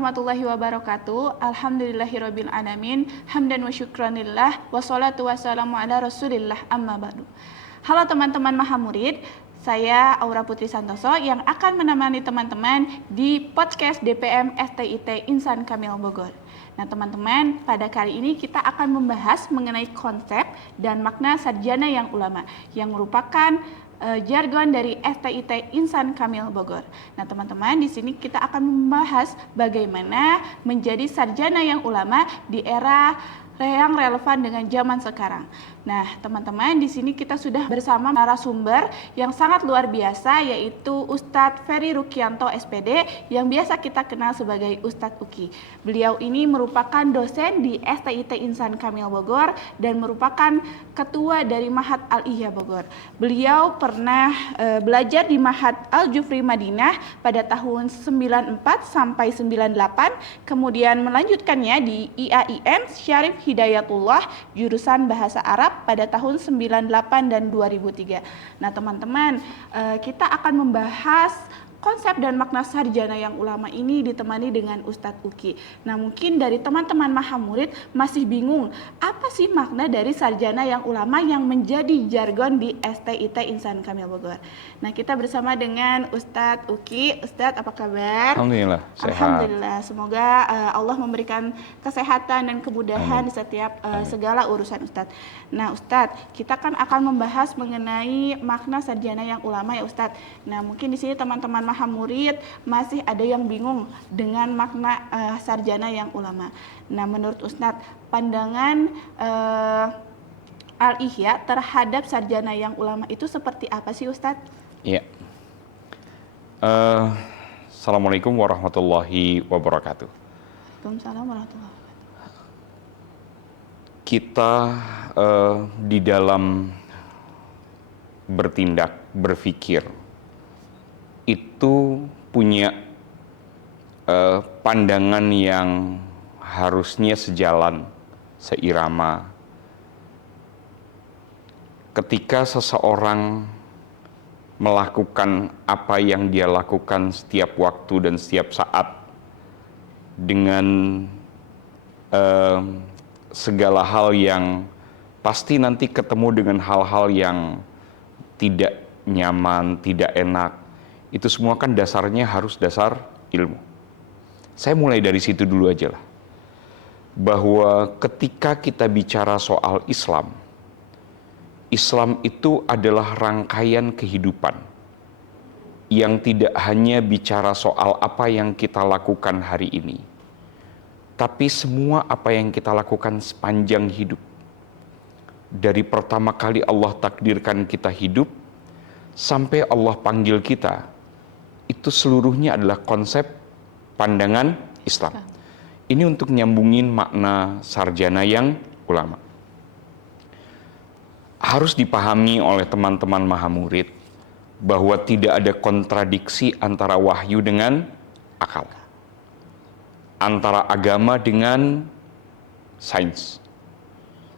warahmatullahi wabarakatuh. Alhamdulillahirabbil alamin. Hamdan wa syukranillah. Wassalatu wassalamu ala Rasulillah. Amma ba'du. Halo teman-teman Maha Murid. Saya Aura Putri Santoso yang akan menemani teman-teman di podcast DPM STIT Insan Kamil Bogor. Nah teman-teman, pada kali ini kita akan membahas mengenai konsep dan makna sarjana yang ulama yang merupakan jargon dari STIT Insan Kamil Bogor. Nah teman-teman, di sini kita akan membahas bagaimana menjadi sarjana yang ulama di era yang relevan dengan zaman sekarang. Nah, teman-teman, di sini kita sudah bersama narasumber yang sangat luar biasa, yaitu Ustadz Ferry Rukianto SPD yang biasa kita kenal sebagai Ustadz Uki. Beliau ini merupakan dosen di STIT Insan Kamil Bogor dan merupakan ketua dari Ma'had Al-Ihya Bogor. Beliau pernah belajar di Ma'had Al-Jufri Madinah pada tahun 94 sampai 98, kemudian melanjutkannya di IAIN Syarif Hidayatullah jurusan Bahasa Arab pada tahun 98 dan 2003. Nah teman-teman, kita akan membahas konsep dan makna sarjana yang ulama ini ditemani dengan Ustadz Uki. Nah mungkin dari teman-teman Maha Murid masih bingung, apa sih makna dari sarjana yang ulama yang menjadi jargon di STIT Insan Kamil Bogor. Nah kita bersama dengan Ustadz Uki. Ustadz apa kabar? Alhamdulillah, sehat. Alhamdulillah, semoga Allah memberikan kesehatan dan kemudahan di setiap segala urusan Ustadz. Nah Ustadz, kita kan akan membahas mengenai makna sarjana yang ulama ya Ustadz. Nah mungkin di sini teman-teman Maha Murid masih ada yang bingung dengan makna sarjana yang ulama. Nah menurut Ustadz, pandangan Al-Ihya terhadap sarjana yang ulama itu seperti apa sih Ustadz? Iya. Assalamualaikum warahmatullahi wabarakatuh. Waalaikumsalam warahmatullahi wabarakatuh. Kita di dalam bertindak, berpikir, itu punya pandangan yang harusnya sejalan, seirama. Ketika seseorang melakukan apa yang dia lakukan setiap waktu dan setiap saat dengan segala hal yang pasti nanti ketemu dengan hal-hal yang tidak nyaman, tidak enak, itu semua kan dasarnya harus dasar ilmu. Saya mulai dari situ dulu aja lah. Bahwa ketika kita bicara soal Islam, Islam itu adalah rangkaian kehidupan yang tidak hanya bicara soal apa yang kita lakukan hari ini, tapi semua apa yang kita lakukan sepanjang hidup. Dari pertama kali Allah takdirkan kita hidup, sampai Allah panggil kita, itu seluruhnya adalah konsep pandangan Islam. Ini untuk nyambungin makna sarjana yang ulama. Harus dipahami oleh teman-teman Maha Murid bahwa tidak ada kontradiksi antara wahyu dengan akal, antara agama dengan sains.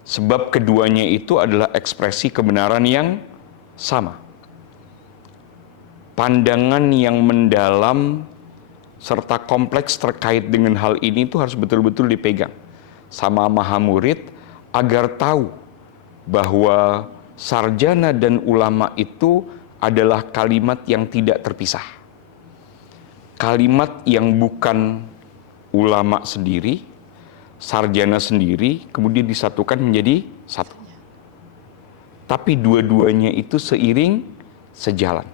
Sebab keduanya itu adalah ekspresi kebenaran yang sama. Pandangan yang mendalam serta kompleks terkait dengan hal ini itu harus betul-betul dipegang sama Maha Murid agar tahu bahwa sarjana dan ulama itu adalah kalimat yang tidak terpisah. Kalimat yang bukan ulama sendiri, sarjana sendiri, kemudian disatukan menjadi satu. Tapi dua-duanya itu seiring sejalan.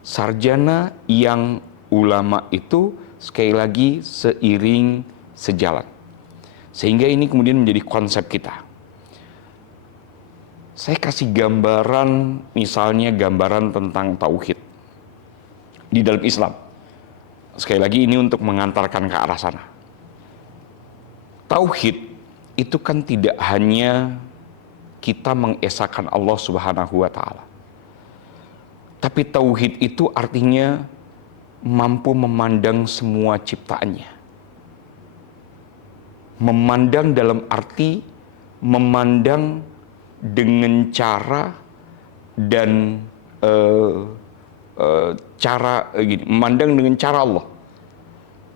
Sarjana yang ulama itu sekali lagi seiring sejalan. Sehingga ini kemudian menjadi konsep kita. Saya kasih gambaran, misalnya gambaran tentang tauhid di dalam Islam. Sekali lagi ini untuk mengantarkan ke arah sana. Tauhid itu kan tidak hanya kita mengesahkan Allah Subhanahu wa Ta'ala. Tapi tauhid itu artinya mampu memandang semua ciptaannya. Memandang dalam arti memandang dengan cara dan memandang dengan cara Allah.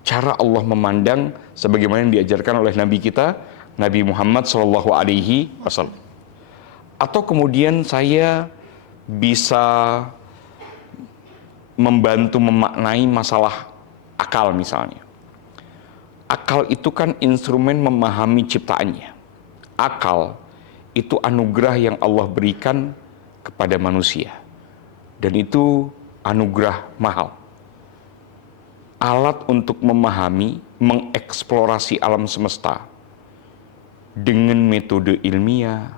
cara Allah memandang sebagaimana yang diajarkan oleh Nabi kita, Nabi Muhammad SAW. Atau kemudian saya bisa membantu memaknai masalah akal misalnya. Akal itu kan instrumen memahami ciptaannya. Akal itu anugerah yang Allah berikan kepada manusia. Dan itu anugerah mahal. Alat untuk memahami, mengeksplorasi alam semesta dengan metode ilmiah,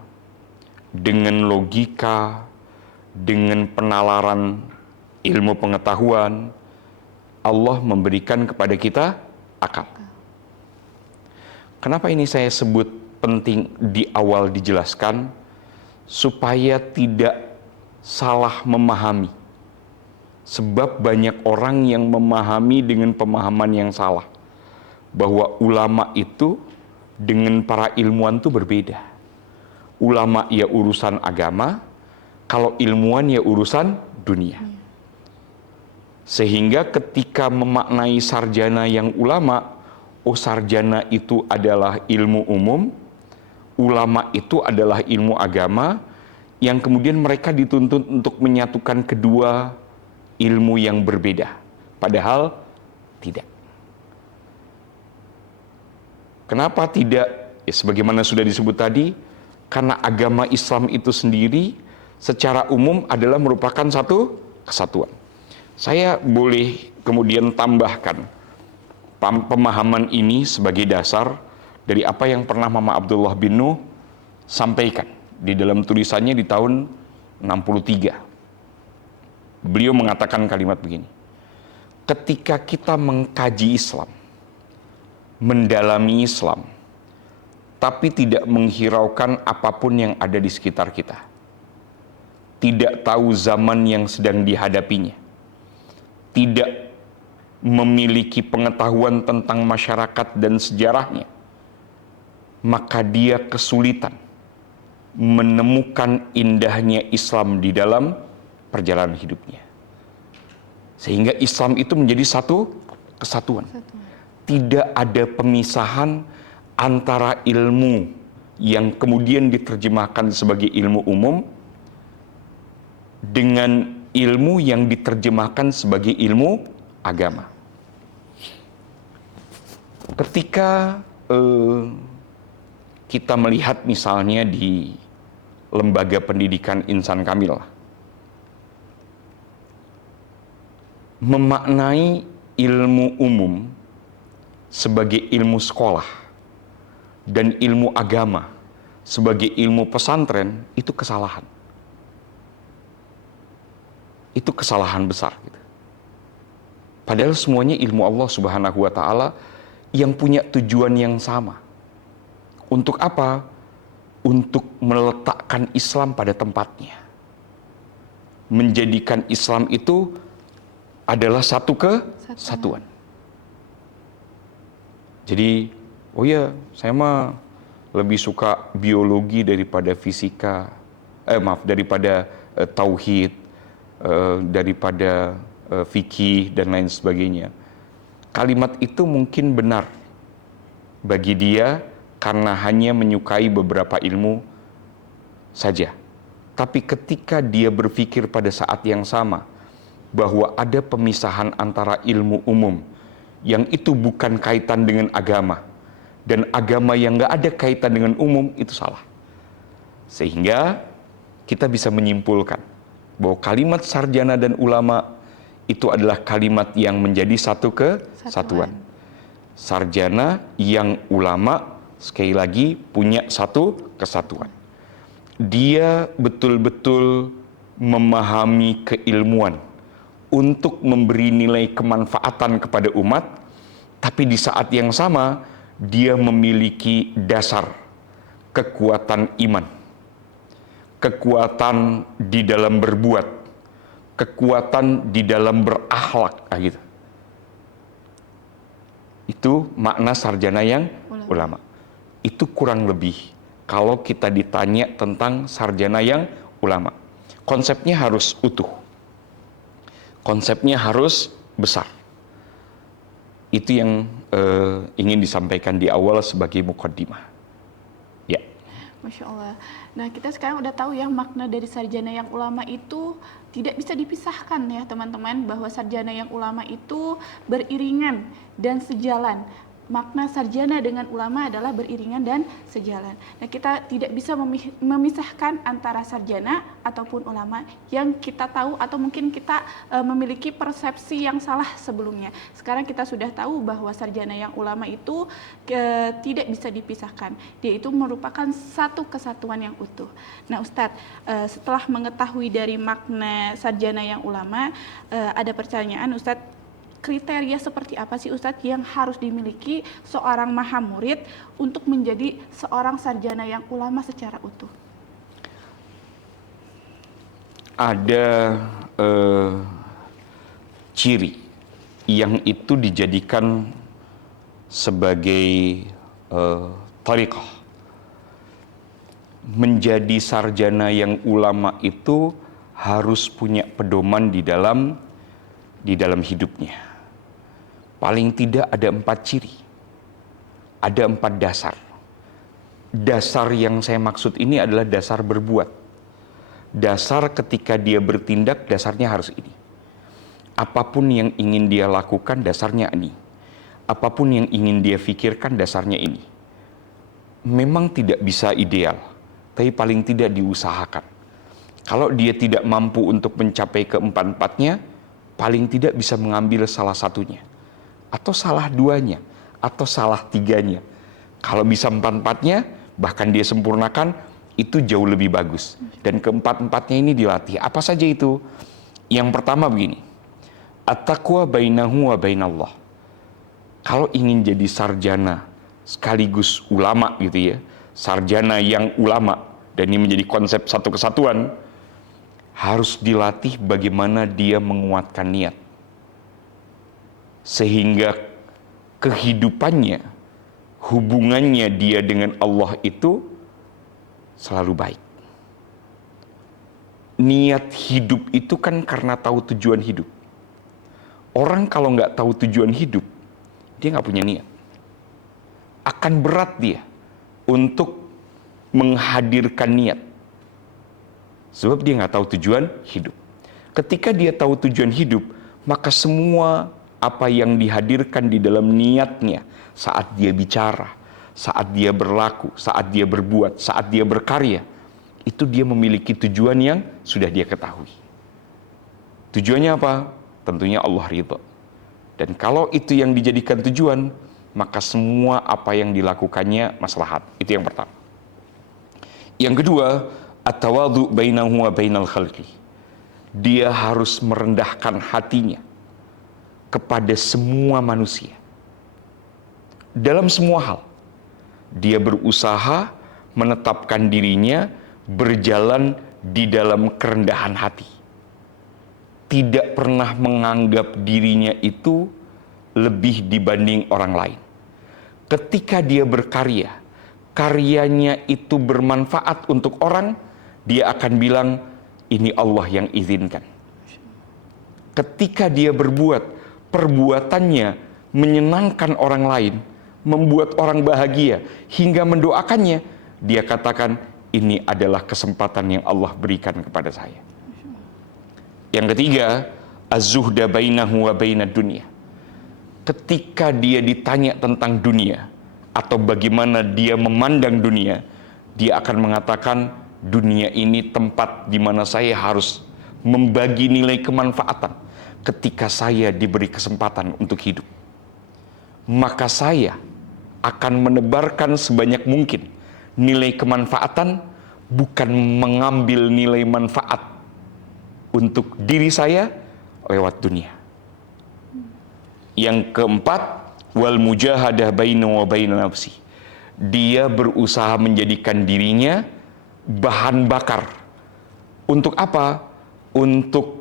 dengan logika, dengan penalaran ilmu pengetahuan, Allah memberikan kepada kita akal. Kenapa ini saya sebut penting di awal dijelaskan? Supaya tidak salah memahami. Sebab banyak orang yang memahami dengan pemahaman yang salah. Bahwa ulama itu dengan para ilmuwan itu berbeda. Ulama ya urusan agama, kalau ilmuwan ya urusan dunia. Sehingga ketika memaknai sarjana yang ulama, oh sarjana itu adalah ilmu umum, ulama itu adalah ilmu agama, yang kemudian mereka dituntut untuk menyatukan kedua ilmu yang berbeda. Padahal tidak. Kenapa tidak? Ya, sebagaimana sudah disebut tadi, karena agama Islam itu sendiri secara umum adalah merupakan satu kesatuan. Saya boleh kemudian tambahkan pemahaman ini sebagai dasar dari apa yang pernah Mama Abdullah bin Nuh sampaikan di dalam tulisannya di tahun 63. Beliau mengatakan kalimat begini, ketika kita mengkaji Islam, mendalami Islam, tapi tidak menghiraukan apapun yang ada di sekitar kita, tidak tahu zaman yang sedang dihadapinya, tidak memiliki pengetahuan tentang masyarakat dan sejarahnya, maka dia kesulitan menemukan indahnya Islam di dalam perjalanan hidupnya. Sehingga Islam itu menjadi satu kesatuan. Tidak ada pemisahan antara ilmu yang kemudian diterjemahkan sebagai ilmu umum dengan ilmu yang diterjemahkan sebagai ilmu agama. Ketika kita melihat misalnya di lembaga pendidikan Insan Kamil, memaknai ilmu umum sebagai ilmu sekolah dan ilmu agama sebagai ilmu pesantren, itu kesalahan. Itu kesalahan besar. Padahal semuanya ilmu Allah Subhanahu wa Ta'ala yang punya tujuan yang sama. Untuk apa? Untuk meletakkan Islam pada tempatnya. Menjadikan Islam itu adalah satu kesatuan. Jadi, oh ya, saya mah lebih suka biologi daripada fisika, daripada tauhid, daripada fikih dan lain sebagainya. Kalimat itu mungkin benar bagi dia karena hanya menyukai beberapa ilmu saja. Tapi ketika dia berpikir pada saat yang sama bahwa ada pemisahan antara ilmu umum yang itu bukan kaitan dengan agama dan agama yang nggak ada kaitan dengan umum, itu salah. Sehingga kita bisa menyimpulkan bahwa kalimat sarjana dan ulama itu adalah kalimat yang menjadi satu kesatuan. Sarjana yang ulama sekali lagi punya satu kesatuan. Dia betul-betul memahami keilmuan untuk memberi nilai kemanfaatan kepada umat, tapi di saat yang sama dia memiliki dasar kekuatan iman, kekuatan di dalam berbuat, kekuatan di dalam berakhlak, gitu. Itu makna sarjana yang ulama. Itu kurang lebih kalau kita ditanya tentang sarjana yang ulama. Konsepnya harus utuh. Konsepnya harus besar. Itu yang ingin disampaikan di awal sebagai mukaddimah. Ya. Masya Allah. Nah, kita sekarang udah tahu ya makna dari sarjana yang ulama itu tidak bisa dipisahkan ya teman-teman, bahwa sarjana yang ulama itu beriringan dan sejalan. Makna sarjana dengan ulama adalah beriringan dan sejalan. Nah, kita tidak bisa memisahkan antara sarjana ataupun ulama yang kita tahu, atau mungkin kita memiliki persepsi yang salah sebelumnya. Sekarang kita sudah tahu bahwa sarjana yang ulama itu tidak bisa dipisahkan. Dia itu merupakan satu kesatuan yang utuh. Nah, Ustadz, setelah mengetahui dari makna sarjana yang ulama, ada pertanyaan, Ustadz, kriteria seperti apa sih Ustadz yang harus dimiliki seorang mahamurid untuk menjadi seorang sarjana yang ulama secara utuh? Ada ciri yang itu dijadikan sebagai thariqah. Menjadi sarjana yang ulama itu harus punya pedoman di dalam hidupnya. Paling tidak ada 4 ciri, ada 4 dasar. Dasar yang saya maksud ini adalah dasar berbuat. Dasar ketika dia bertindak, dasarnya harus ini. Apapun yang ingin dia lakukan, dasarnya ini. Apapun yang ingin dia pikirkan, dasarnya ini. Memang tidak bisa ideal, tapi paling tidak diusahakan. Kalau dia tidak mampu untuk mencapai keempat-empatnya, paling tidak bisa mengambil salah satunya, atau salah 2-nya, atau salah 3-nya. Kalau bisa 4-empatnya, bahkan dia sempurnakan, itu jauh lebih bagus. Dan keempat-empatnya ini dilatih. Apa saja itu? Yang pertama begini, at-taqwa bainahu wa bainallah. Kalau ingin jadi sarjana sekaligus ulama gitu ya, sarjana yang ulama, dan ini menjadi konsep satu kesatuan, harus dilatih bagaimana dia menguatkan niat. Sehingga kehidupannya, hubungannya dia dengan Allah itu selalu baik. Niat hidup itu kan karena tahu tujuan hidup. Orang kalau nggak tahu tujuan hidup, dia nggak punya niat. Akan berat dia untuk menghadirkan niat. Sebab dia nggak tahu tujuan hidup. Ketika dia tahu tujuan hidup, maka semua apa yang dihadirkan di dalam niatnya saat dia bicara, saat dia berlaku, saat dia berbuat, saat dia berkarya, itu dia memiliki tujuan yang sudah dia ketahui. Tujuannya apa? Tentunya Allah ridha. Dan kalau itu yang dijadikan tujuan, maka semua apa yang dilakukannya maslahat. Itu yang pertama. Yang kedua, at-tawadhu bainahu wa bainal khalqi. Dia harus merendahkan hatinya kepada semua manusia. Dalam semua hal, dia berusaha menetapkan dirinya berjalan di dalam kerendahan hati. Tidak pernah menganggap dirinya itu lebih dibanding orang lain. Ketika dia berkarya, karyanya itu bermanfaat untuk orang, dia akan bilang, ini Allah yang izinkan. Ketika dia berbuat, perbuatannya menyenangkan orang lain, membuat orang bahagia, hingga mendoakannya, dia katakan, ini adalah kesempatan yang Allah berikan kepada saya. Yang ketiga, az-zuhda bainahu wa bainad dunya. Ketika dia ditanya tentang dunia, atau bagaimana dia memandang dunia, dia akan mengatakan, dunia ini tempat di mana saya harus membagi nilai kemanfaatan. Ketika saya diberi kesempatan untuk hidup, maka saya akan menebarkan sebanyak mungkin nilai kemanfaatan, bukan mengambil nilai manfaat untuk diri saya lewat dunia. Yang keempat, wal mujahadah bainahu wa baina nafsi. Dia berusaha menjadikan dirinya bahan bakar. Untuk apa? Untuk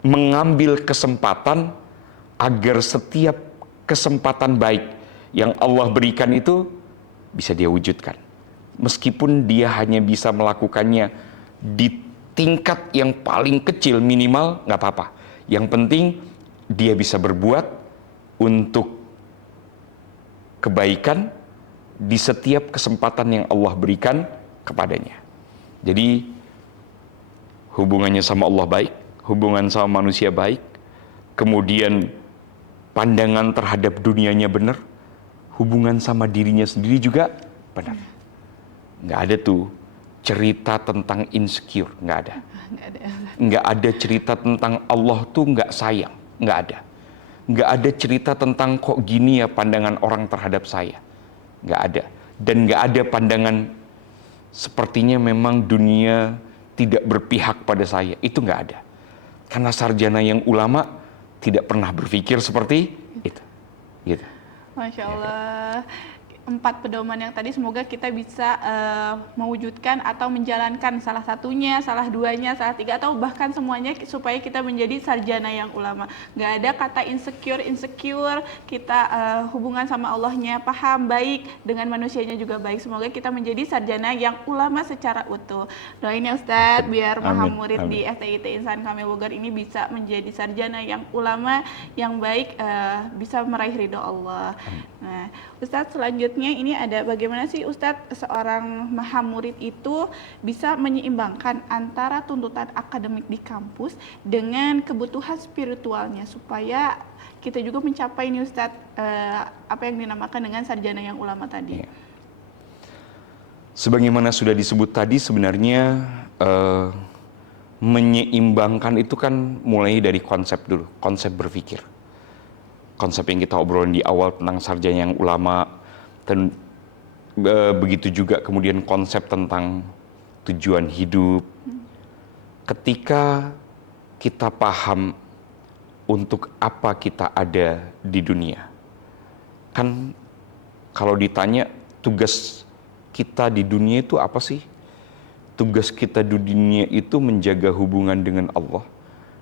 mengambil kesempatan agar setiap kesempatan baik yang Allah berikan itu bisa dia wujudkan. Meskipun dia hanya bisa melakukannya di tingkat yang paling kecil, minimal, nggak apa-apa. Yang penting dia bisa berbuat untuk kebaikan di setiap kesempatan yang Allah berikan kepadanya. Jadi hubungannya sama Allah baik, hubungan sama manusia baik, kemudian pandangan terhadap dunianya benar, hubungan sama dirinya sendiri juga benar. Nggak ada tuh cerita tentang insecure, nggak ada. Nggak ada cerita tentang Allah tuh nggak sayang, nggak ada. Nggak ada cerita tentang kok gini ya pandangan orang terhadap saya, nggak ada. Dan nggak ada pandangan sepertinya memang dunia tidak berpihak pada saya, itu nggak ada. Karena sarjana yang ulama tidak pernah berpikir seperti itu. Gitu. Masya Allah. 4 pedoman yang tadi semoga kita bisa mewujudkan atau menjalankan salah satunya, salah duanya, salah tiga, atau bahkan semuanya supaya kita menjadi sarjana yang ulama. Gak ada kata insecure, kita hubungan sama Allahnya paham, baik, dengan manusianya juga baik. Semoga kita menjadi sarjana yang ulama secara utuh. Doain ya Ustadz, biar Mahamurid di FTIT Insan Kamil Bogor ini bisa menjadi sarjana yang ulama, yang baik, bisa meraih ridho Allah. Nah, Ustadz, selanjutnya ini ada bagaimana sih Ustadz seorang mahamurid itu bisa menyeimbangkan antara tuntutan akademik di kampus dengan kebutuhan spiritualnya supaya kita juga mencapai ini Ustadz apa yang dinamakan dengan sarjana yang ulama tadi. Sebagaimana sudah disebut tadi, sebenarnya menyeimbangkan itu kan mulai dari konsep dulu, konsep berpikir. Konsep yang kita obrolin di awal tentang sarjana yang ulama, dan begitu juga kemudian konsep tentang tujuan hidup. Ketika kita paham untuk apa kita ada di dunia, kan kalau ditanya tugas kita di dunia itu apa sih? Tugas kita di dunia itu menjaga hubungan dengan Allah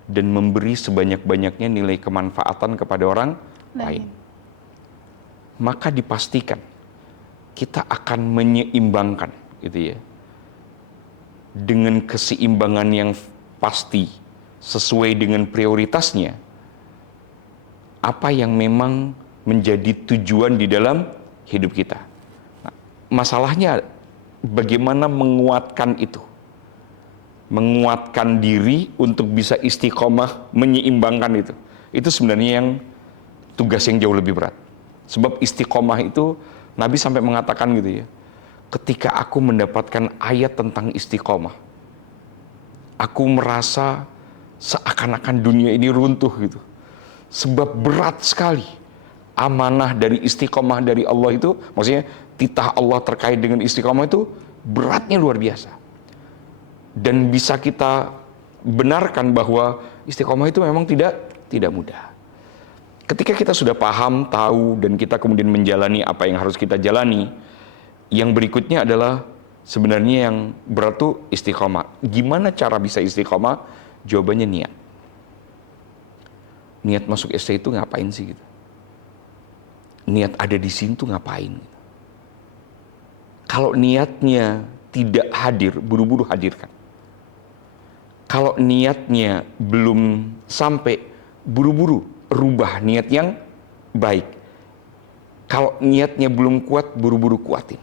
dan memberi sebanyak-banyaknya nilai kemanfaatan kepada orang lain. Maka dipastikan kita akan menyeimbangkan, gitu ya, dengan keseimbangan yang pasti sesuai dengan prioritasnya apa yang memang menjadi tujuan di dalam hidup kita. Nah, masalahnya bagaimana menguatkan itu, menguatkan diri untuk bisa istiqomah menyeimbangkan itu. Itu sebenarnya yang tugas yang jauh lebih berat. Sebab istiqomah itu Nabi sampai mengatakan gitu ya, ketika aku mendapatkan ayat tentang istiqomah, aku merasa seakan-akan dunia ini runtuh gitu. Sebab berat sekali amanah dari istiqomah dari Allah itu, maksudnya titah Allah terkait dengan istiqomah itu beratnya luar biasa. Dan bisa kita benarkan bahwa istiqomah itu memang tidak mudah. Ketika kita sudah paham, tahu, dan kita kemudian menjalani apa yang harus kita jalani, yang berikutnya adalah sebenarnya yang berat itu istiqomah. Gimana cara bisa istiqomah? Jawabannya niat. Niat masuk ST itu ngapain sih gitu? Niat ada di sini tuh ngapain? Gitu. Kalau niatnya tidak hadir, buru-buru hadirkan. Kalau niatnya belum sampai, buru-buru rubah niat yang baik. Kalau niatnya belum kuat, buru-buru kuatin.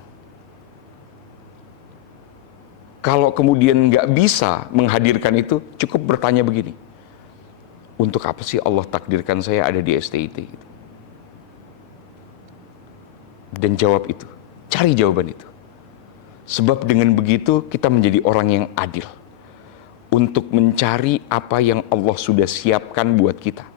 Kalau kemudian nggak bisa menghadirkan itu, cukup bertanya begini, untuk apa sih Allah takdirkan saya ada di STIT? Gitu. Dan jawab itu, cari jawaban itu. Sebab dengan begitu kita menjadi orang yang adil untuk mencari apa yang Allah sudah siapkan buat kita.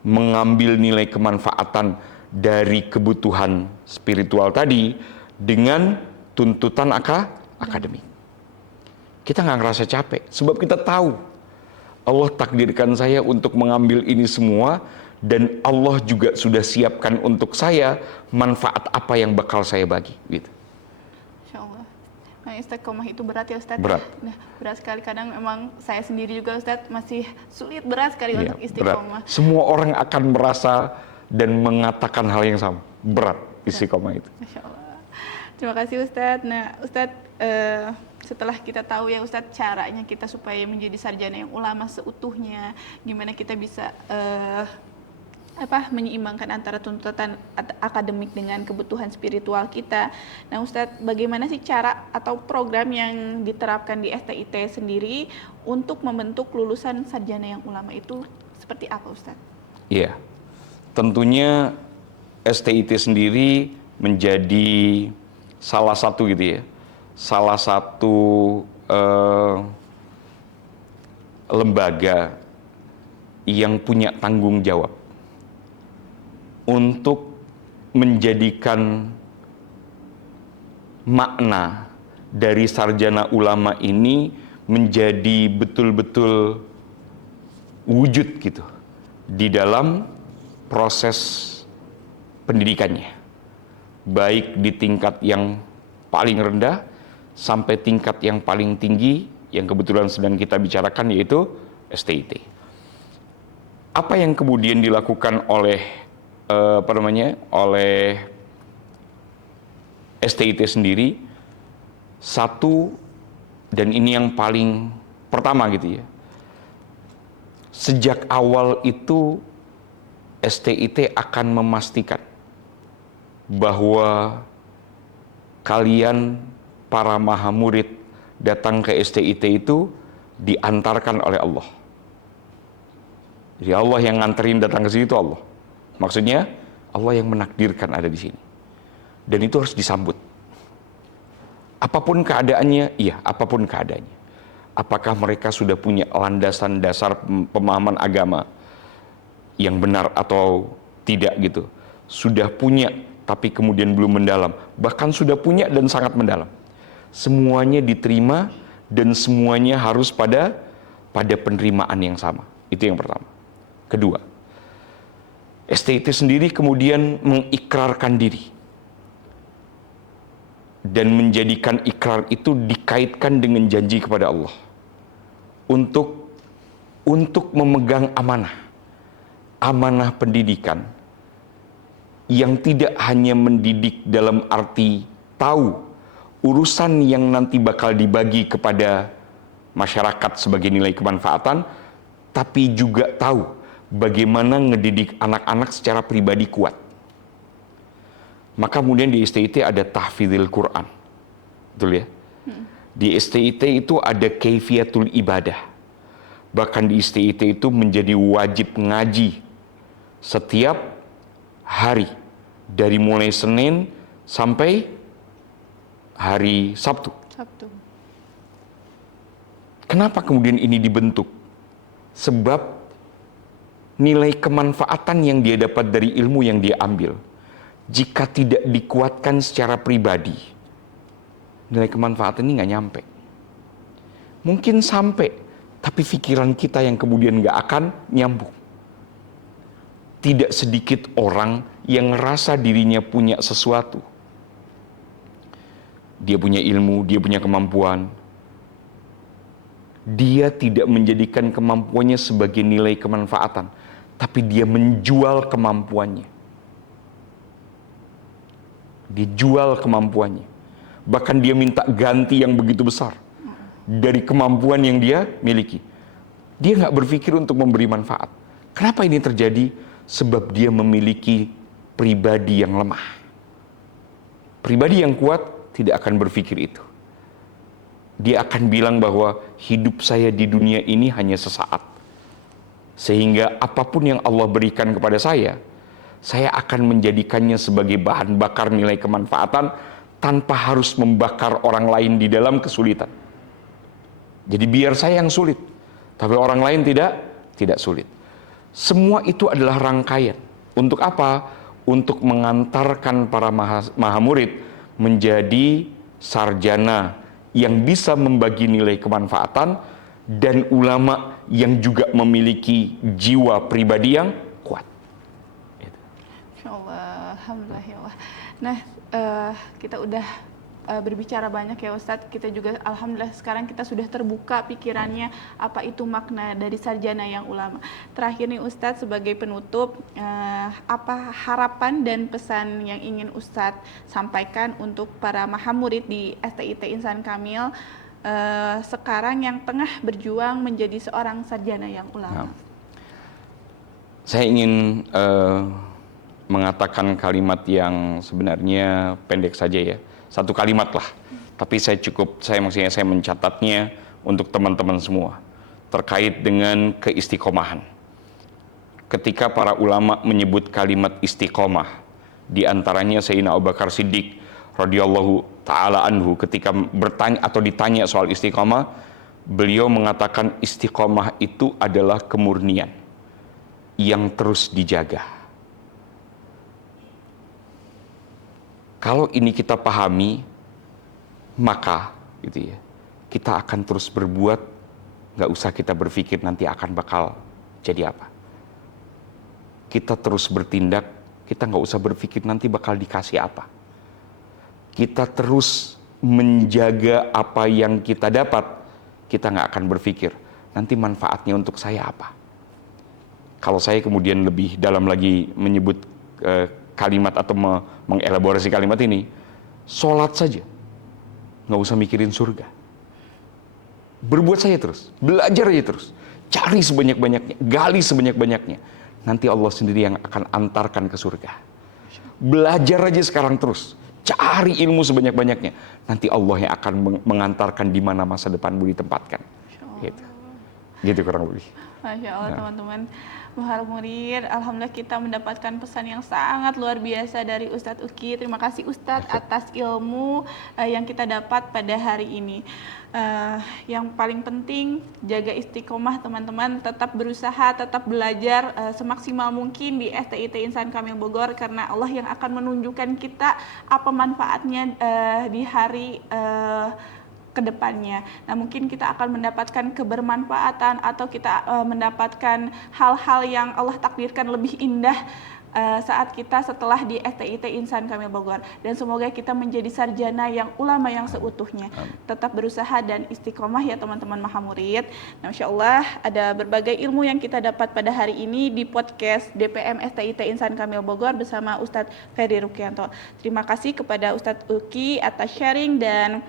Mengambil nilai kemanfaatan dari kebutuhan spiritual tadi dengan tuntutan akademik. Kita nggak ngerasa capek, sebab kita tahu Allah takdirkan saya untuk mengambil ini semua, dan Allah juga sudah siapkan untuk saya manfaat apa yang bakal saya bagi. Gitu. Insya Allah. Nah, istiqomah itu berat ya Ustadz? Berat. Nah, berat sekali. Kadang memang saya sendiri juga Ustadz masih sulit, berat sekali untuk istiqomah. Berat. Semua orang akan merasa dan mengatakan hal yang sama. Berat istiqomah itu. Masya Allah. Terima kasih Ustadz. Nah Ustadz, setelah kita tahu ya Ustadz caranya kita supaya menjadi sarjana yang ulama seutuhnya, gimana kita bisa menyeimbangkan antara tuntutan akademik dengan kebutuhan spiritual kita. Nah, Ustadz, bagaimana sih cara atau program yang diterapkan di STIT sendiri untuk membentuk lulusan sarjana yang ulama itu seperti apa, Ustadz? Iya, tentunya STIT sendiri menjadi salah satu gitu ya, salah satu lembaga yang punya tanggung jawab untuk menjadikan makna dari sarjana ulama ini menjadi betul-betul wujud gitu di dalam proses pendidikannya, baik di tingkat yang paling rendah sampai tingkat yang paling tinggi yang kebetulan sedang kita bicarakan, yaitu STIT. Apa yang kemudian dilakukan oleh oleh STIT sendiri? Satu, dan ini yang paling pertama gitu ya, sejak awal itu STIT akan memastikan bahwa kalian para mahamurid datang ke STIT itu diantarkan oleh Allah. Jadi Allah yang nganterin datang ke situ, Allah. Maksudnya Allah yang menakdirkan ada di sini. Dan itu harus disambut. Apapun keadaannya, iya, apapun keadaannya. Apakah mereka sudah punya landasan dasar pemahaman agama yang benar atau tidak gitu. Sudah punya tapi kemudian belum mendalam. Bahkan sudah punya dan sangat mendalam. Semuanya diterima dan semuanya harus pada penerimaan yang sama. Itu yang pertama. Kedua, STIT sendiri kemudian mengikrarkan diri dan menjadikan ikrar itu dikaitkan dengan janji kepada Allah untuk memegang amanah pendidikan yang tidak hanya mendidik dalam arti tahu urusan yang nanti bakal dibagi kepada masyarakat sebagai nilai kemanfaatan, tapi juga tahu bagaimana ngedidik anak-anak secara pribadi kuat. Maka kemudian di STIT ada tahfidzil Quran. Betul ya? Di STIT itu ada kaifiatul ibadah. Bahkan di STIT itu menjadi wajib ngaji setiap hari. Dari mulai Senin sampai hari Sabtu. Kenapa kemudian ini dibentuk? Sebab nilai kemanfaatan yang dia dapat dari ilmu yang dia ambil, jika tidak dikuatkan secara pribadi, nilai kemanfaatan ini nggak nyampe. Mungkin sampai, tapi pikiran kita yang kemudian nggak akan nyambung. Tidak sedikit orang yang ngerasa dirinya punya sesuatu. Dia punya ilmu, dia punya kemampuan. Dia tidak menjadikan kemampuannya sebagai nilai kemanfaatan, tapi dia menjual kemampuannya. Dijual kemampuannya. Bahkan dia minta ganti yang begitu besar dari kemampuan yang dia miliki. Dia nggak berpikir untuk memberi manfaat. Kenapa ini terjadi? Sebab dia memiliki pribadi yang lemah. Pribadi yang kuat tidak akan berpikir itu. Dia akan bilang bahwa hidup saya di dunia ini hanya sesaat. Sehingga apapun yang Allah berikan kepada saya akan menjadikannya sebagai bahan bakar nilai kemanfaatan tanpa harus membakar orang lain di dalam kesulitan. Jadi biar saya yang sulit, tapi orang lain tidak sulit. Semua itu adalah rangkaian. Untuk apa? Untuk mengantarkan para mahamurid menjadi sarjana yang bisa membagi nilai kemanfaatan dan ulama yang juga memiliki jiwa pribadi yang kuat. Insyaallah, alhamdulillah ya Allah. Nah, kita udah berbicara banyak ya Ustadz. Kita juga alhamdulillah sekarang kita sudah terbuka pikirannya apa itu makna dari sarjana yang ulama. Terakhir nih Ustadz, sebagai penutup, apa harapan dan pesan yang ingin Ustadz sampaikan untuk para mahamurid di STIT Insan Kamil sekarang yang tengah berjuang menjadi seorang sarjana yang ulama? Saya ingin mengatakan kalimat yang sebenarnya pendek saja ya. Satu kalimat lah. Tapi saya mencatatnya untuk teman-teman semua. Terkait dengan keistiqomahan. Ketika para ulama menyebut kalimat istiqomah, di antaranya Sayyidina Abu Bakar Siddiq radhiyallahu taala anhu ketika bertanya atau ditanya soal istiqomah, beliau mengatakan istiqomah itu adalah kemurnian yang terus dijaga. Kalau ini kita pahami, maka gitu ya, kita akan terus berbuat, nggak usah kita berpikir nanti akan bakal jadi apa. Kita terus bertindak, kita nggak usah berpikir nanti bakal dikasih apa. Kita terus menjaga apa yang kita dapat, kita nggak akan berpikir nanti manfaatnya untuk saya apa. Kalau saya kemudian lebih dalam lagi menyebut kalimat atau mengelaborasi kalimat ini, sholat saja, nggak usah mikirin surga. Berbuat saja terus, belajar aja terus, cari sebanyak-banyaknya, gali sebanyak-banyaknya. Nanti Allah sendiri yang akan antarkan ke surga. Belajar aja sekarang terus, cari ilmu sebanyak-banyaknya. Nanti Allah yang akan mengantarkan di mana masa depanmu ditempatkan. Gitu kurang lebih. Masya Allah, teman-teman Mahamurid, alhamdulillah kita mendapatkan pesan yang sangat luar biasa dari Ustadz Uki. Terima kasih Ustadz atas ilmu yang kita dapat pada hari ini. Yang paling penting jaga istiqomah teman-teman, tetap berusaha, tetap belajar semaksimal mungkin di STIT Insan Kamil Bogor, karena Allah yang akan menunjukkan kita apa manfaatnya di hari kedepannya. Nah, mungkin kita akan mendapatkan kebermanfaatan atau kita mendapatkan hal-hal yang Allah takdirkan lebih indah saat kita setelah di STIT Insan Kamil Bogor. Dan semoga kita menjadi sarjana yang ulama yang seutuhnya. Tetap berusaha dan istiqomah ya teman-teman Mahamurid. Nah, Masya Allah ada berbagai ilmu yang kita dapat pada hari ini di podcast DPM STIT Insan Kamil Bogor bersama Ustadz Ferry Rukianto. Terima kasih kepada Ustadz Uki atas sharing dan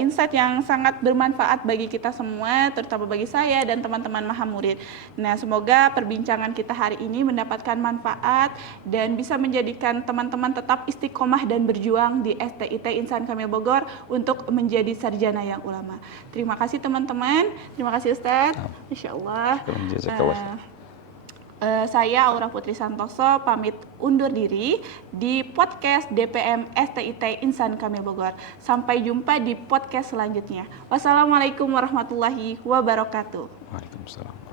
insight yang sangat bermanfaat bagi kita semua, terutama bagi saya dan teman-teman Mahamurid. Nah, semoga perbincangan kita hari ini mendapatkan manfaat dan bisa menjadikan teman-teman tetap istiqomah dan berjuang di STIT Insan Kamil Bogor untuk menjadi sarjana yang ulama. Terima kasih teman-teman, terima kasih Ustadz. Insya Allah. Saya Aura Putri Santoso pamit undur diri di podcast DPM STIT Insan Kamil Bogor. Sampai jumpa di podcast selanjutnya. Wassalamualaikum warahmatullahi wabarakatuh. Waalaikumsalam.